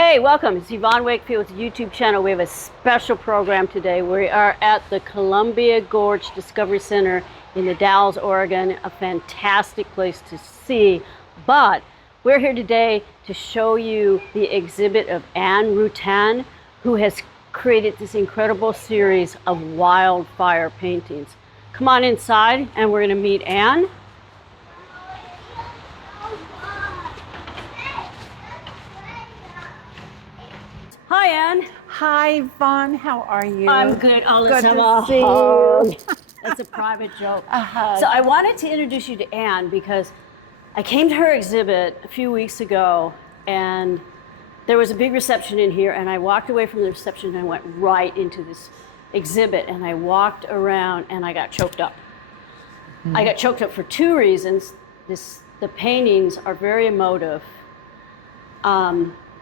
Hey, welcome. It's Yvonne Wakefield's YouTube channel. We have a special program today. We are at the Columbia Gorge Discovery Center in the Dalles, Oregon, a fantastic place to see. But we're here today to show you the exhibit of Ann Ruttan, who has created this incredible series of wildfire paintings. Come on inside and we're going to meet Ann. Hi, Ann. Hi, Yvonne. How are you? I'm good. Oh, let's Good have to a see hug. you. That's a private joke. A hug. So I wanted to introduce you to Ann because I came to her exhibit a few weeks ago, and there was a big reception in here, and I walked away from the reception and I went right into this exhibit, and I walked around and I got choked up. I got choked up for two reasons. The paintings are very emotive.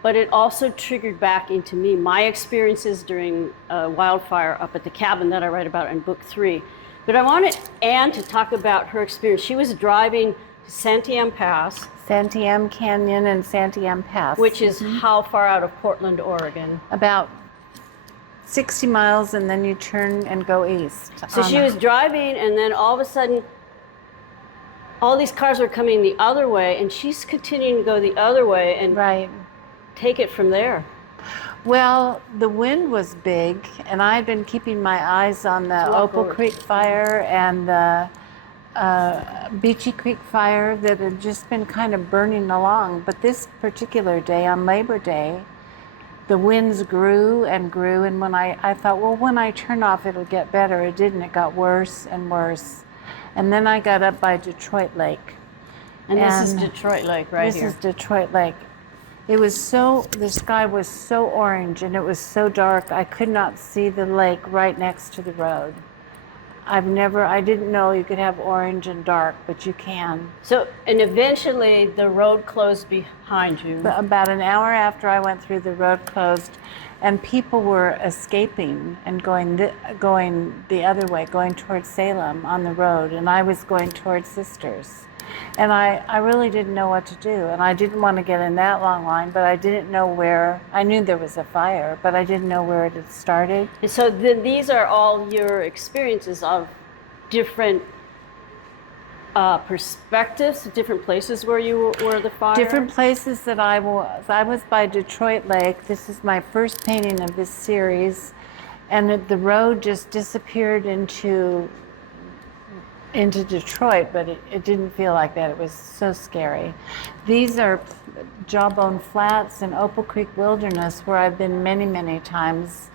But it also triggered back into me my experiences during wildfire up at the cabin that I write about in book 3. But I wanted Ann to talk about her experience. She was driving to Santiam Pass. Santiam Canyon and Santiam Pass. Which is how far out of Portland, Oregon? About 60 miles, and then you turn and go east. So she was driving, and then all of a sudden, all these cars were coming the other way, and she's continuing to go the other way. And right. Take it from there. Well, the wind was big, and I had been keeping my eyes on the Opal Creek fire and the Beachy Creek fire that had just been kind of burning along. But this particular day, on Labor Day, the winds grew and grew, and when I thought, well, when I turn off, it'll get better. It didn't. It got worse and worse. And then I got up by Detroit Lake. And this is Detroit Lake right here. This is Detroit Lake. It was the sky was so orange and it was so dark, I could not see the lake right next to the road. I didn't know you could have orange and dark, but you can. So, and eventually the road closed behind you. But about an hour after I went through, the road closed, and people were escaping and going the other way, going towards Salem on the road, and I was going towards Sisters. And I really didn't know what to do, and I didn't want to get in that long line, but I didn't know where. I knew there was a fire, but I didn't know where it had started. And so these are all your experiences of different perspectives, different places where you were the fire? Different places that I was. I was by Detroit Lake. This is my first painting of this series, and the road just disappeared into Detroit, but it didn't feel like that. It was so scary. These are Jawbone Flats and Opal Creek Wilderness, where I've been many, many times.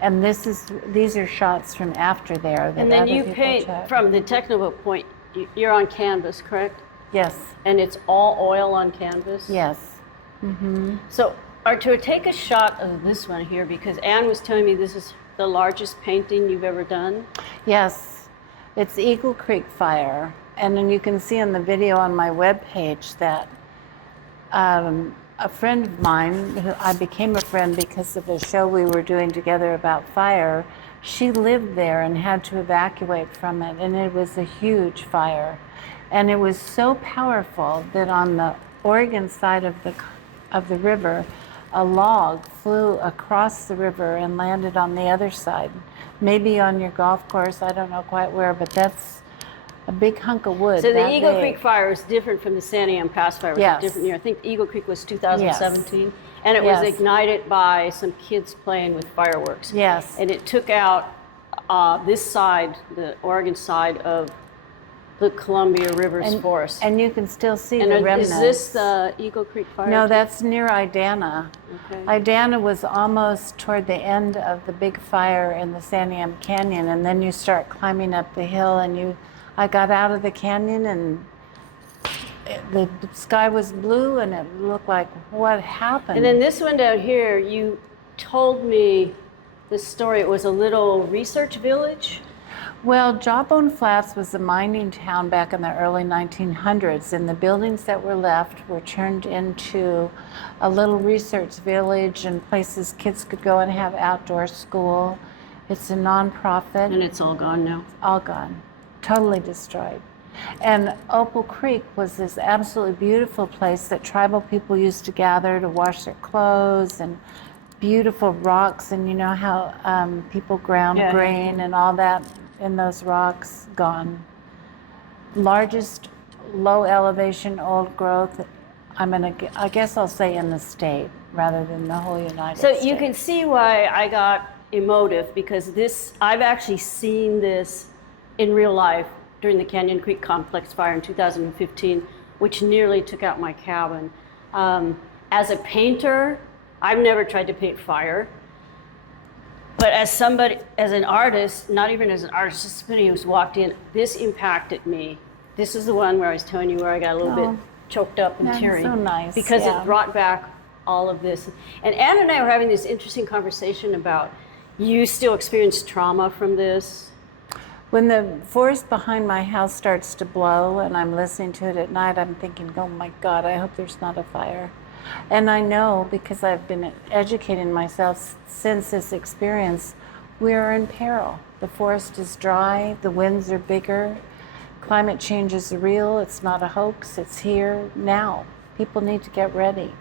And these are shots from after there. And then you paint from the technical point. You're on canvas, correct? Yes. And it's all oil on canvas? Yes. Mm-hmm. So, Artur, take a shot of this one here, because Ann was telling me this is the largest painting you've ever done. Yes. It's Eagle Creek fire, and then you can see on the video on my webpage that a friend of mine, who I became a friend because of a show we were doing together about fire, she lived there and had to evacuate from it, and it was a huge fire. And it was so powerful that on the Oregon side of the river, a log flew across the river and landed on the other side. Maybe on your golf course, I don't know quite where, but that's a big hunk of wood. So the Eagle Creek fire is different from the Santiam Pass fire. It was a different year. I think Eagle Creek was 2017, yes. And it was ignited by some kids playing with fireworks. Yes. And it took out this side, the Oregon side of the Columbia River's forest. And you can still see the remnants. Is this the Eagle Creek fire? No, that's near Idana. Okay. Idana was almost toward the end of the big fire in the Santiam Canyon, and then you start climbing up the hill, and I got out of the canyon, and the sky was blue, and it looked like, what happened? And then this one down here, you told me this story. It was a little research village. Well, Jawbone Flats was a mining town back in the early 1900s, and the buildings that were left were turned into a little research village and places kids could go and have outdoor school. It's a nonprofit. And it's all gone now? All gone. Totally destroyed. And Opal Creek was this absolutely beautiful place that tribal people used to gather to wash their clothes, and beautiful rocks. And you know how people ground grain and all that in those rocks, gone. Largest low elevation old growth, I guess I'll say in the state rather than the whole United States. So you can see why I got emotive, because I've actually seen this in real life during the Canyon Creek Complex fire in 2015, which nearly took out my cabin. As a painter, I've never tried to paint fire, but as an artist, not even as an artist, just somebody who's walked in, this impacted me. This is the one where I was telling you where I got a little bit choked up and teary. So nice. Because it brought back all of this. And Ann and I were having this interesting conversation about, you still experience trauma from this? When the forest behind my house starts to blow and I'm listening to it at night, I'm thinking, oh my God, I hope there's not a fire. And I know, because I've been educating myself since this experience, we are in peril. The forest is dry, the winds are bigger, climate change is real, it's not a hoax, it's here now. People need to get ready.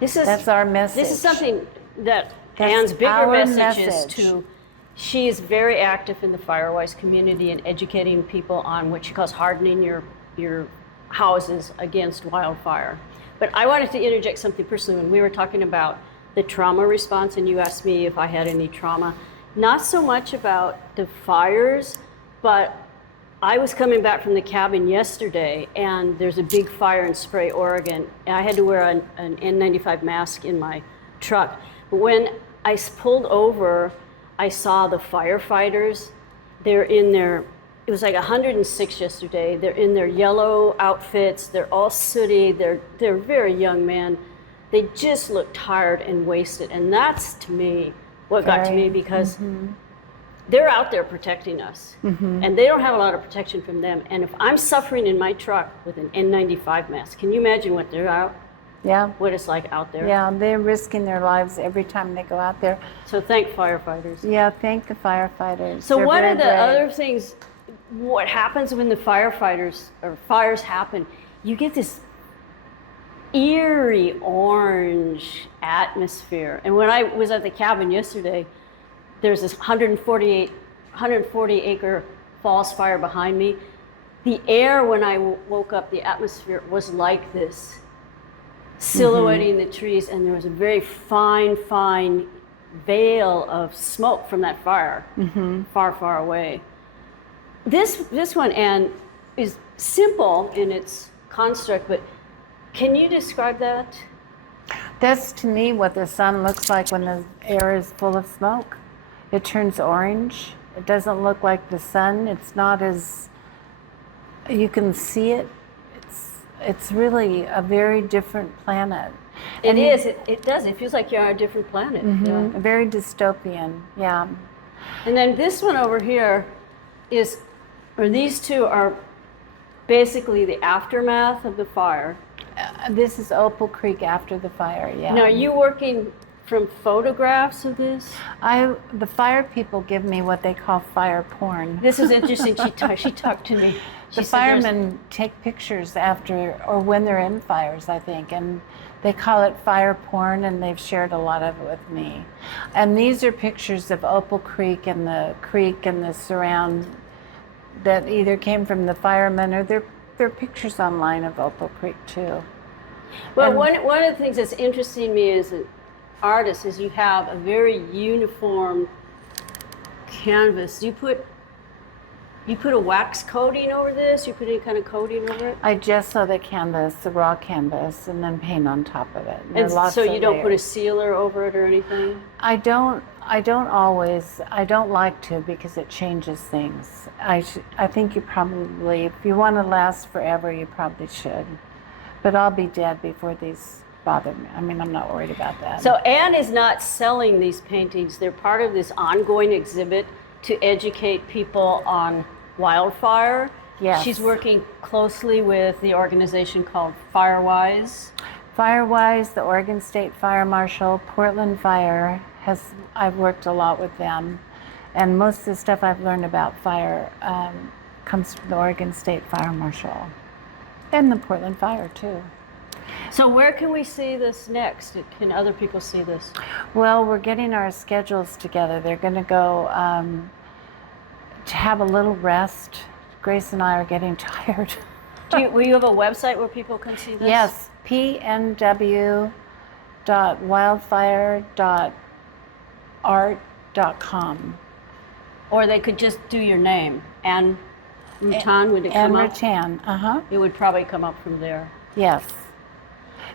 That's our message. This is something that Ann's bigger message is to. She is very active in the Firewise community and educating people on what she calls hardening your houses against wildfire. But I wanted to interject something personally. When we were talking about the trauma response, and you asked me if I had any trauma, not so much about the fires, but I was coming back from the cabin yesterday, and there's a big fire in Spray, Oregon, and I had to wear an N95 mask in my truck. But when I pulled over, I saw the firefighters. They're in their, it was like 106 yesterday. They're in their yellow outfits. They're all sooty. They're very young men. They just look tired and wasted. And that's, to me, what got to me, because they're out there protecting us. And they don't have a lot of protection from them. And if I'm suffering in my truck with an N95 mask, can you imagine what they're out? Yeah. What it's like out there. Yeah, they're risking their lives every time they go out there. So thank firefighters. Yeah, thank the firefighters. So They're one of the brave. other things, what happens when the firefighters or fires happen, you get this eerie orange atmosphere. And when I was at the cabin yesterday, there's this 140 acre falls fire behind me. The air, when I woke up, the atmosphere was like this, silhouetting the trees, and there was a very fine veil of smoke from that fire, far away. This one, Ann, is simple in its construct, but can you describe that? That's, to me, what the sun looks like when the air is full of smoke. It turns orange. It doesn't look like the sun. It's not as, you can see it. It's really a very different planet. It is. It does. It feels like you're on a different planet. Yeah. Very dystopian, yeah. And then this one over here is, or these two are basically the aftermath of the fire. This is Opal Creek after the fire, yeah. Now, are you working from photographs of this? The fire people give me what they call fire porn. This is interesting. She talked to me. The firemen take pictures after or when they're in fires, I think, and they call it fire porn, and they've shared a lot of it with me. And these are pictures of Opal Creek and the surround that either came from the firemen, or they're pictures online of Opal Creek too. Well, one of the things that's interesting me as an artist is you have a very uniform canvas. You put a wax coating over this? You put any kind of coating over it? I gesso the canvas, the raw canvas, and then paint on top of it. And so you don't put a sealer over it or anything? I don't always. I don't like to, because it changes things. I think you probably, if you want to last forever, you probably should. But I'll be dead before these bother me. I mean, I'm not worried about that. So Ann is not selling these paintings. They're part of this ongoing exhibit to educate people on wildfire. Yes. She's working closely with the organization called Firewise. Firewise, the Oregon State Fire Marshal, Portland Fire, I've worked a lot with them. And most of the stuff I've learned about fire comes from the Oregon State Fire Marshal and the Portland Fire too. So where can we see this next? Can other people see this? Well, we're getting our schedules together. They're going to go to have a little rest. Grace and I are getting tired. Will you have a website where people can see this? Yes, pnw.wildfire.art.com. Or they could just do your name. Ann Ruttan, would it Ann come up? Ruttan, It would probably come up from there. yes.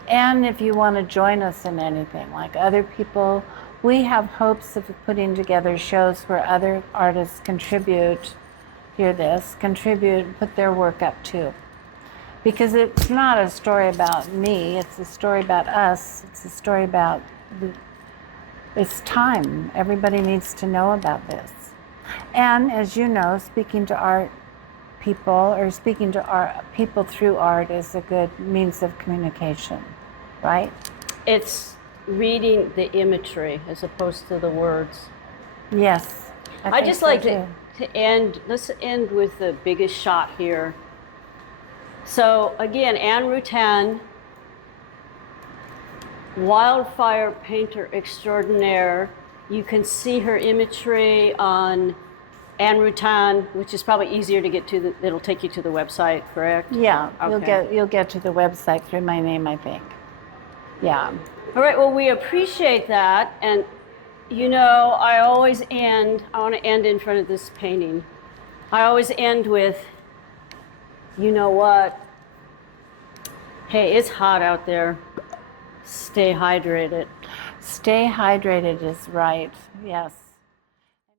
And if you want to join us in anything, like other people, we have hopes of putting together shows where other artists contribute, put their work up too. Because it's not a story about me, it's a story about us, it's a story about, it's time. Everybody needs to know about this. And as you know, speaking to art people, or speaking to art people through art is a good means of communication, right? It's reading the imagery as opposed to the words. Yes. I just like to end, let's end with the biggest shot here. So again, Ann Ruttan, wildfire painter extraordinaire. You can see her imagery on Ann Ruttan, which is probably easier to get to. It'll take you to the website, correct? Yeah, Okay. you'll get to the website through my name, I think. Yeah. All right, well, we appreciate that. And, you know, I want to end in front of this painting. I always end with, you know what? Hey, it's hot out there. Stay hydrated. Stay hydrated is right, yes.